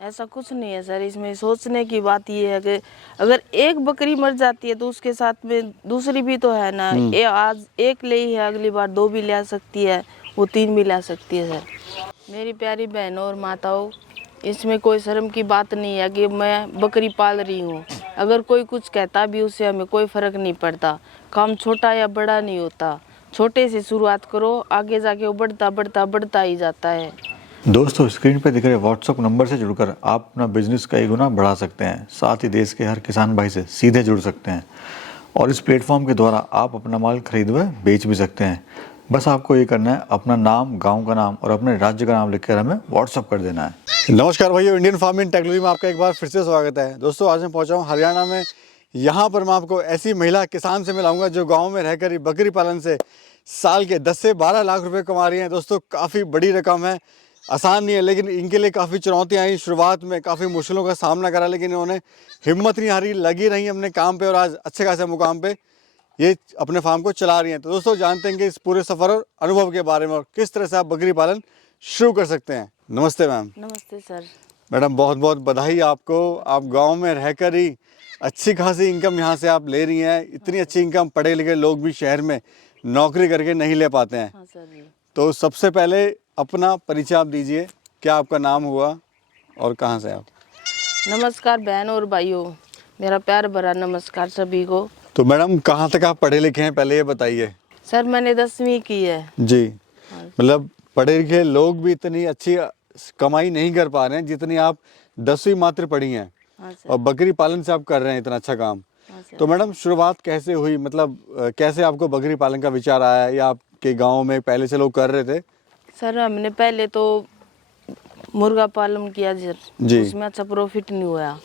ऐसा कुछ नहीं है सर, इसमें सोचने की बात ये है कि अगर एक बकरी मर जाती है तो उसके साथ में दूसरी भी तो है ना। ये आज एक ले ही है, अगली बार 2 भी ला सकती है, वो 3 भी ला सकती है सर। मेरी प्यारी बहनों और माताओं, इसमें कोई शर्म की बात नहीं है कि मैं बकरी पाल रही हूँ। अगर कोई कुछ कहता भी उससे हमें कोई फ़र्क नहीं पड़ता। काम छोटा या बड़ा नहीं होता, छोटे से शुरुआत करो, आगे जाके वो बढ़ता बढ़ता बढ़ता ही जाता है। दोस्तों, स्क्रीन पर दिख रहे व्हाट्सएप नंबर से जुड़कर आप अपना बिजनेस कई गुना बढ़ा सकते हैं। साथ ही देश के हर किसान भाई से सीधे जुड़ सकते हैं और इस प्लेटफॉर्म के द्वारा आप अपना माल खरीद व बेच भी सकते हैं। बस आपको ये करना है, अपना नाम, गांव का नाम और अपने राज्य का नाम लिखकर हमें व्हाट्सअप कर देना है। नमस्कार भाइयों, इंडियन फार्मिंग टेक्नोलॉजी में आपका एक बार फिर से स्वागत है। दोस्तों, आज मैं पहुंचा हूँ हरियाणा में। यहाँ पर मैं आपको ऐसी महिला किसान से मिलाऊंगा जो गाँव में रहकर ही बकरी पालन से साल के 10 से 12 लाख रुपये कमा रही हैं। दोस्तों, काफ़ी बड़ी रकम है, आसान नहीं है, लेकिन इनके लिए काफ़ी चुनौतियाँ आई। शुरुआत में काफ़ी मुश्किलों का सामना करा, लेकिन इन्होंने हिम्मत नहीं हारी, लगी रही अपने काम पे और आज अच्छे खासे मुकाम पे ये अपने फार्म को चला रही हैं। तो दोस्तों, जानते हैं कि इस पूरे सफ़र और अनुभव के बारे में और किस तरह से आप बकरी पालन शुरू कर सकते हैं। नमस्ते मैम। नमस्ते सर। मैडम, बहुत बहुत बधाई आपको। आप गाँव में रहकर ही अच्छी खासी इनकम यहाँ से आप ले रही हैं। इतनी अच्छी इनकम पढ़े लिखे लोग भी शहर में नौकरी करके नहीं ले पाते हैं। हाँ सर जी। तो सबसे पहले अपना परिचय आप दीजिए, क्या आपका नाम हुआ और कहाँ से आप? नमस्कार बहनों और भाइयों, मेरा प्यार भरा नमस्कार सभी को। तो मैडम, कहाँ तक आप पढ़े लिखे हैं, पहले ये बताइए। सर मैंने 10वीं की है जी। मतलब पढ़े लिखे लोग भी इतनी अच्छी कमाई नहीं कर पा रहे हैं जितनी आप 10वीं मात्र पढ़ी हैं। हाँ सर। और बकरी पालन से आप कर रहे हैं इतना अच्छा काम। हाँ सर। तो मैडम, शुरुआत कैसे हुई? मतलब कैसे आपको बकरी पालन का विचार आया, या आपके गाँव में पहले से लोग कर रहे थे? सर हमने पहले तो मुर्गा पालन किया सर जी। उसमें अच्छा प्रॉफिट नहीं हुआ।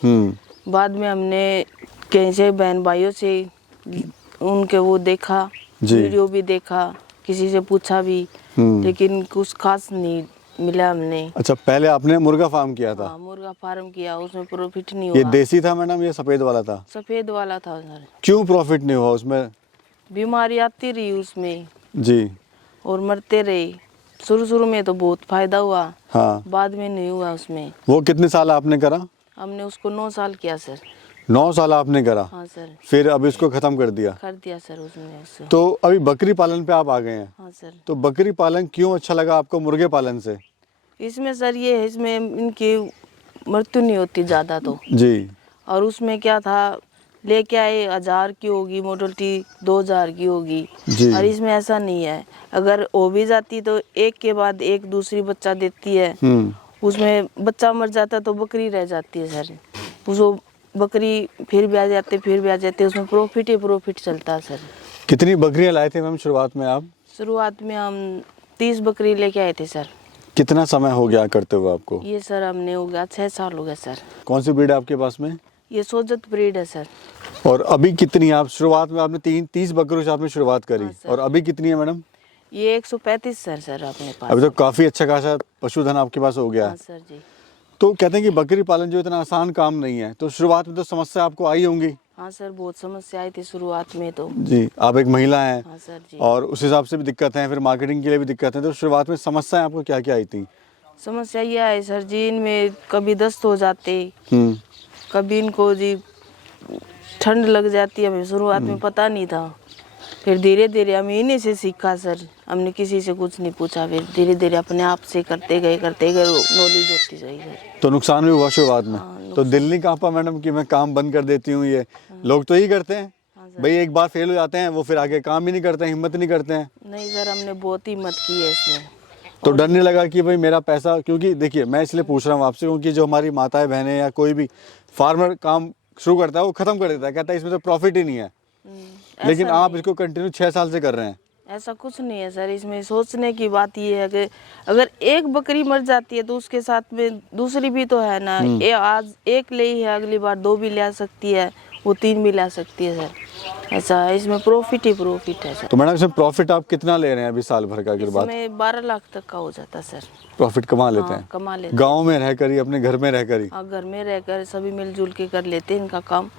बाद में हमने कहीं से बहन भाइयों से उनके वो देखा, वीडियो भी देखा, किसी से पूछा भी, लेकिन कुछ खास नहीं मिला हमने। अच्छा, पहले आपने मुर्गा फार्म किया था? हाँ, मुर्गा फार्म किया, उसमें प्रॉफिट नहीं ये हुआ। देसी था मैडम, ये सफेद वाला था? सफेद वाला था सर। क्यों प्रॉफिट नहीं हुआ उसमें? बीमारी आती रही उसमें जी। और मरते रहे। शुरू में तो बहुत फायदा हुआ। हाँ। बाद में नहीं हुआ उसमें। वो कितने साल आपने करा? हमने उसको 9 साल किया सर। 9 साल आपने करा? हाँ सर। फिर अब इसको खत्म कर दिया? कर दिया सर उसने उससे। तो अभी बकरी पालन पे आप आ गए हैं। हाँ सर। तो बकरी पालन क्यों अच्छा लगा आपको मुर्गे पालन से? इसमें सर ये है, इसमें इनकी मृत्यु नहीं होती ज़्यादा तो। जी। और उसमें क्या था, लेके आए 1000 की होगी, मोडलिटी 2000 की होगी। जी। और इसमें ऐसा नहीं है, अगर हो भी जाती तो एक के बाद एक दूसरी बच्चा देती है। उसमें बच्चा मर जाता तो बकरी रह जाती है सर। उसको बकरी फिर भी आ जाते, फिर भी आ जाते, उसमें प्रॉफिट ही प्रॉफिट चलता है सर। कितनी बकरियां लाए थे मैम शुरुआत में आप? शुरुआत में हम 30 बकरी लेके आए थे सर। कितना समय हो गया करते हुए आपको? ये सर हमने हो गया 6 साल हो गए सर। कौन सी ब्रीड है आपके पास में? ये सोजत ब्रीड है सर। और अभी कितनी? आप शुरुआत में आपने 30 बकरियों से आपने शुरुआत करी। हाँ सर। और अभी कितनी है मैडम? ये 135 सर अपने पास। अभी तो काफी अच्छा खासा पशुधन आपके पास हो गया। हाँ सर जी। तो कहते हैं कि बकरी पालन जो इतना आसान काम नहीं है, तो शुरुआत में तो समस्या आपको आई होंगी। हाँ सर, बहुत समस्या आई थी शुरुआत में तो। जी। आप एक महिला हैं। हाँ सर जी। और उस हिसाब से भी दिक्कत है, फिर मार्केटिंग के लिए भी दिक्कत है। तो शुरुआत में समस्याएं आपको क्या क्या आई थी? समस्या ये है सर जी, इनमें कभी दस्त हो जाते, कभी इनको जी ठंड लग जाती है। हमें शुरुआत में पता नहीं था, फिर धीरे धीरे हम इन्हीं से सीखा सर। हमने किसी से कुछ नहीं पूछा, फिर धीरे धीरे अपने आप से करते गए नॉलेज होती गई सर। तो नुकसान भी हुआ शुरुआत में? हाँ, तो दिल नहीं कांपा मैडम कि मैं काम बंद कर देती हूँ? ये लोग तो यही करते हैं। भाई एक बार फेल हो जाते हैं, वो फिर आगे काम ही नहीं करते हैं, हिम्मत नहीं करते हैं। नहीं सर, हमने बहुत हिम्मत की है इसमें। तो डर नहीं लगा कि भाई मेरा पैसा, क्योंकि देखिए मैं इसलिए पूछ रहा हूँ आपसे क्योंकि जो हमारी माताएं बहनें या कोई भी फार्मर काम शुरू करता है वो खत्म कर देता है, कहता है इसमें तो प्रॉफिट ही नहीं है। लेकिन आप इसको कंटिन्यू 6 साल से कर रहे हैं। ऐसा कुछ नहीं है सर, इसमें सोचने की बात ये है कि अगर एक बकरी मर जाती है तो उसके साथ में दूसरी भी तो है ना। ये आज एक ले ही है, अगली बार 2 भी ला सकती है, वो 3 भी ला सकती है सर। ऐसा है, इसमें प्रॉफिट ही प्रॉफिट है सर। तो मैडम, इसमें प्रॉफिट आप कितना ले रहे हैं अभी साल भर का? अगर बात इसमें 12 लाख तक का हो जाता है सर। प्रॉफिट कमा लेते हैं? कमा लेते गाँव में रहकर ही, अपने घर में रहकर ही? हैं। घर में रहकर सभी मिलजुल के कर लेते हैं इनका काम।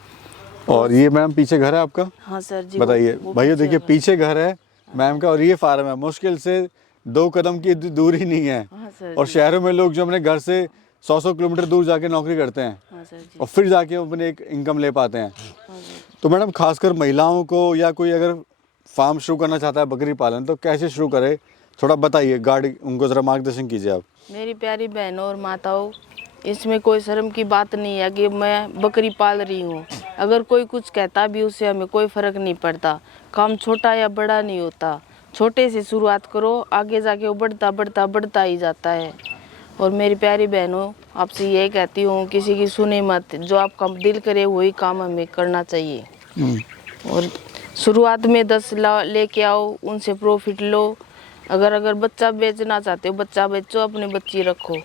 और ये मैम पीछे घर है आपका? हाँ सर जी। बताइए भाइयों, देखिए पीछे घर है मैम का और ये फार्म है। मुश्किल से 2 कदम की दूरी नहीं है। हाँ सर और जी। शहरों में लोग जो अपने घर से 100 किलोमीटर दूर जाके नौकरी करते हैं हाँ सर जी। और फिर जाके वो अपने एक इनकम ले पाते हैं। हाँ जी। तो मैडम खासकर महिलाओं को या कोई अगर फार्म शुरू करना चाहता है बकरी पालन तो कैसे शुरू करे, थोड़ा बताइए, गाड़ी उनको ज़रा मार्गदर्शन कीजिए आप। मेरी प्यारी बहनों और माताओं, इसमें कोई शर्म की बात नहीं है कि मैं बकरी पाल रही हूँ। अगर कोई कुछ कहता भी उससे हमें कोई फर्क नहीं पड़ता। काम छोटा या बड़ा नहीं होता, छोटे से शुरुआत करो, आगे जाके वो बढ़ता बढ़ता बढ़ता ही जाता है। और मेरी प्यारी बहनों, आपसे यही कहती हूँ, किसी की सुने मत, जो आपका दिल करे वही काम हमें करना चाहिए। और शुरुआत में 10 लेके आओ, उनसे प्रॉफिट लो। अगर बच्चा बेचना चाहते हो, बच्चा बेचो, अपने बच्ची रखो,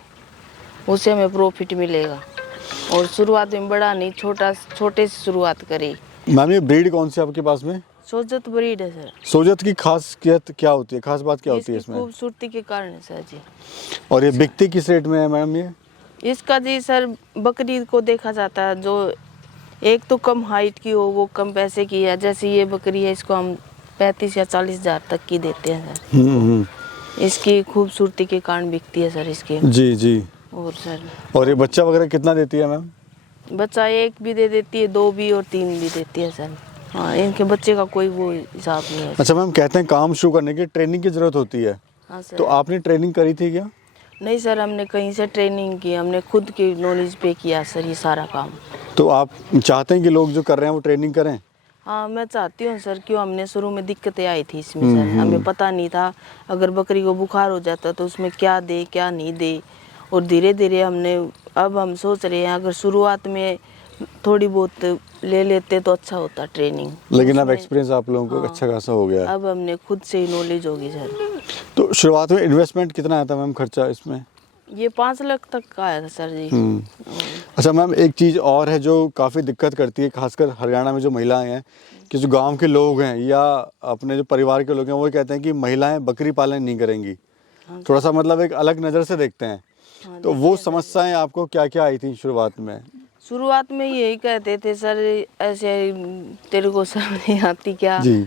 उससे हमें प्रॉफिट मिलेगा। और शुरुआत में बड़ा नहीं, छोटे से शुरुआत करें। मैम ये ब्रीड कौन सी है आपके पास में? सोजत ब्रीड है सर। सोजत की खासियत क्या होती है, खास बात क्या होती है इसकी इसमें? खूबसूरती के कारण है सर जी। और ये बिकती किस रेट में है मैम ये? इसका जी सर, बकरी को देखा जाता है, जो एक तो कम हाइट की हो वो कम पैसे की है। जैसे ये बकरी है, इसको हम 35 या 40 हज़ार तक की देते हैं सर। इसकी खूबसूरती के कारण बिकती है सर इसके। जी जी। और सर और ये बच्चा वगैरह कितना देती है मैम? बच्चा 1 भी दे देती है, 2 भी और 3 भी देती है सर। हाँ, इनके बच्चे का कोई वो हिसाब नहीं है। अच्छा मैम, कहते हैं काम शुरू करने की ट्रेनिंग की ज़रूरत होती है, हाँ सर। तो आपने ट्रेनिंग करी थी क्या? नहीं सर, हमने कहीं से ट्रेनिंग की, हमने खुद की नॉलेज पे किया सर ये सारा काम। तो आप चाहते हैं कि लोग जो कर रहे हैं वो ट्रेनिंग करें? हाँ, मैं चाहती हूँ सर, क्यों हमने शुरू में दिक्कतें आई थी इसमें सर। हमें पता नहीं था अगर बकरी को बुखार हो जाता तो उसमें क्या दे क्या नहीं दे। और धीरे धीरे अब हम सोच रहे हैं अगर शुरुआत में थोड़ी बहुत ले लेते तो अच्छा होता ट्रेनिंग। लेकिन अब एक्सपीरियंस आप लोगों को अच्छा खासा हो गया है। अब हमने खुद से ही नॉलेज होगी सर। तो शुरुआत में इन्वेस्टमेंट कितना आया था मैम, खर्चा इसमें? ये 5 लाख तक का आया था सर जी। अच्छा मैम, एक चीज़ और है जो काफ़ी दिक्कत करती है, खासकर हरियाणा में जो महिलाएं हैं, कि जो गांव के लोग हैं या अपने जो परिवार के लोग हैं वो कहते हैं कि महिलाएं बकरी पालन नहीं करेंगी, थोड़ा सा मतलब एक अलग नज़र से देखते हैं। तो वो समस्याएं आपको क्या क्या आई थी शुरुआत में? शुरुआत में यही कहते थे सर, ऐसे तेरे को शर्म नहीं आती क्या? जी।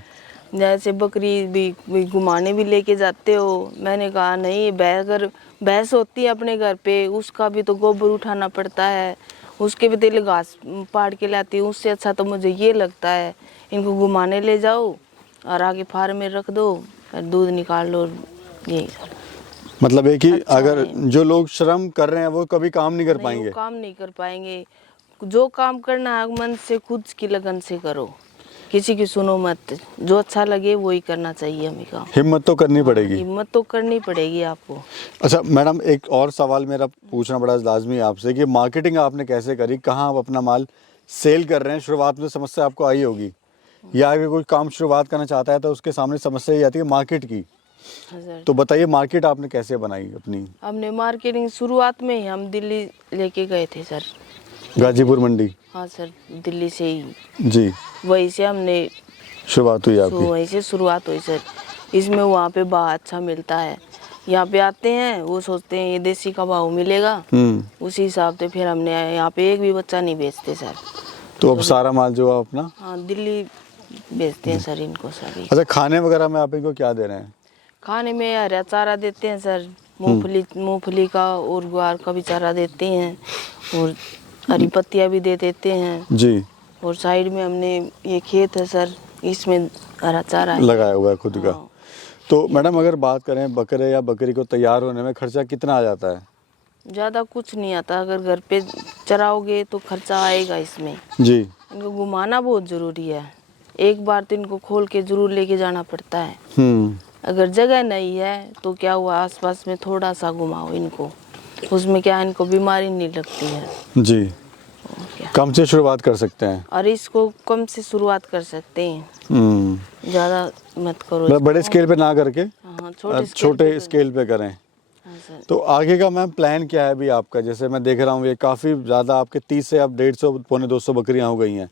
जैसे बकरी भी घुमाने भी लेके जाते हो। मैंने कहा नहीं, अगर भैंस होती है अपने घर पे, उसका भी तो गोबर उठाना पड़ता है, उसके भी तेल घास पाड़ के लाती हूँ। उससे अच्छा तो मुझे ये लगता है इनको घुमाने ले जाओ और आगे फार्म में रख दो और दूध निकाल लो। यही मतलब है कि अच्छा अगर है। जो लोग श्रम कर रहे हैं वो कभी काम नहीं कर नहीं, पाएंगे। वो काम नहीं कर पाएंगे। जो काम करना है मन से, खुद की लगन से करो, किसी की सुनो मत। जो अच्छा लगे वही करना चाहिए हमें काम। हिम्मत तो करनी पड़ेगी। हिम्मत तो करनी पड़ेगी आपको। अच्छा मैडम, एक और सवाल मेरा पूछना बड़ा लाजमी है आपसे कि मार्केटिंग आपने कैसे करी, कहाँ आप अपना माल सेल कर रहे हैं? शुरुआत में समस्या आपको आई होगी, या अगर कोई काम शुरुआत करना चाहता है तो उसके सामने समस्या ये आती है मार्केट की। हाँ सर। तो बताइए मार्केट आपने कैसे बनाई अपनी? हमने मार्केटिंग शुरुआत में ही हम दिल्ली लेके गए थे सर। गाजीपुर मंडी? हाँ सर, दिल्ली से ही, जी। वहीं से हमने शुरुआत हुई आपकी? वहीं से शुरुआत हुई सर। इसमें वहाँ पे भाव अच्छा मिलता है। यहाँ पे आते हैं, वो सोचते हैं ये देसी का भाव मिलेगा, उसी हिसाब से फिर हमने यहाँ पे एक भी बच्चा नहीं बेचते सर। तो अब सारा माल जो है अपना हाँ, दिल्ली बेचते हैं सर इनको सभी। अच्छा, खाने वगैरह में आप इनको क्या दे रहे हैं? खाने में हरा चारा देते हैं सर, मूंगफली का और ग्वार का भी चारा देते हैं, और हरी पत्तियाँ भी दे देते हैं जी। और साइड में हमने ये खेत है सर, इसमें हरा चारा है लगाया हुआ है खुद का। हाँ। तो मैडम अगर बात करें बकरे या बकरी को तैयार होने में खर्चा कितना आ जाता है? ज़्यादा कुछ नहीं आता। अगर घर पे चराओगे तो खर्चा आएगा इसमें। जी। इनको घुमाना बहुत ज़रूरी है, एक बार तो इनको खोल के ज़रूर लेके जाना पड़ता है। अगर जगह नहीं है तो क्या हुआ, आसपास में थोड़ा सा घुमाओ इनको, उसमें क्या इनको बीमारी नहीं लगती है। जी। क्या, कम से शुरुआत कर सकते हैं और इसको कम से शुरुआत कर सकते हैं, ज़्यादा मत करो मतलब बड़े स्केल पे ना करके हाँ, छोटे स्केल पे करें। हाँ सर। तो आगे का मैम प्लान क्या है अभी आपका? जैसे मैं देख रहा हूँ ये काफ़ी ज़्यादा आपके 30 से अब 150 पौने 200 बकरियाँ हो गई हैं,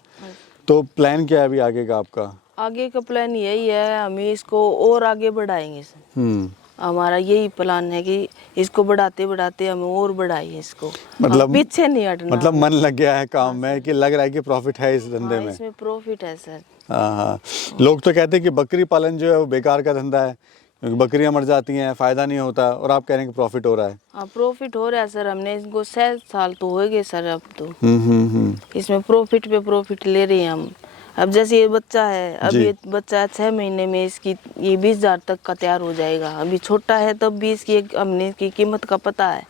तो प्लान क्या है अभी आगे का आपका? आगे का प्लान यही है, हम इसको और आगे बढ़ाएंगे सर। हमारा यही प्लान है कि इसको बढ़ाते बढ़ाते हम और बढ़ाइए इसको, मतलब हम पीछे नहीं हटना। मतलब मन लग गया है काम में कि लग रहा है कि प्रॉफिट है इस धंधे में। इसमें प्रॉफिट है सर। हाँ हाँ। लोग तो कहते हैं कि बकरी पालन जो है वो बेकार का धंधा है, क्योंकि बकरियां मर जाती हैं, फ़ायदा नहीं होता, और आप कह रहे हैं कि प्रॉफिट हो रहा है। हाँ प्रॉफिट हो रहा है सर, हमने इसको 6 साल तो हो गए सर अब तो। हम्म। इसमें प्रॉफिट पे प्रॉफिट ले रहे हैं हम। अब जैसे ये बच्चा है, अब जी। ये बच्चा 6 महीने में इसकी ये 20,000 तक का तैयार हो जाएगा। अभी छोटा है तब भी इसकी हमने इसकी कीमत का पता है।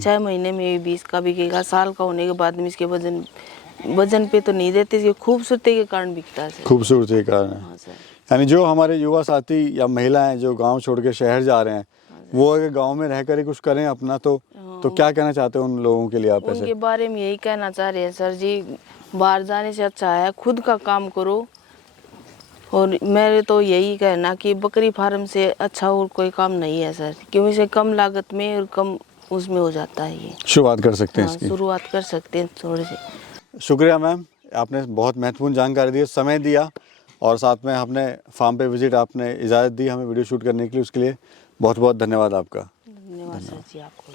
6 महीने में ये 20 का बिकेगा। साल का होने के बाद में इसके वजन पे तो नहीं देते, इसकी खूबसूरती के कारण बिकता है सर। खूबसूरती के कारण है। हाँ सर। यानी जो हमारे युवा साथी या महिलाएं जो गांव छोड़ के शहर जा रहे हैं, वो अगर गांव में रहकर ही कुछ करें अपना, तो क्या कहना चाहते हैं उन लोगों के लिए आप ऐसे? उनके बारे में यही कहना चाह रहे हैं सर जी, बाहर जाने से अच्छा है खुद का काम करो। और मेरे तो यही कहना कि बकरी फार्म से अच्छा और कोई काम नहीं है सर, क्योंकि इसे कम लागत में और कम उसमें हो जाता है। ये शुरुआत कर सकते हैं हाँ, इसकी। शुरुआत कर सकते हैं थोड़े से। शुक्रिया मैम, आपने बहुत महत्वपूर्ण जानकारी दी, समय दिया, और साथ में अपने फार्म पे विजिट आपने इजाज़त दी हमें वीडियो शूट करने के लिए, उसके लिए बहुत बहुत धन्यवाद आपका। धन्यवाद सर जी आपको।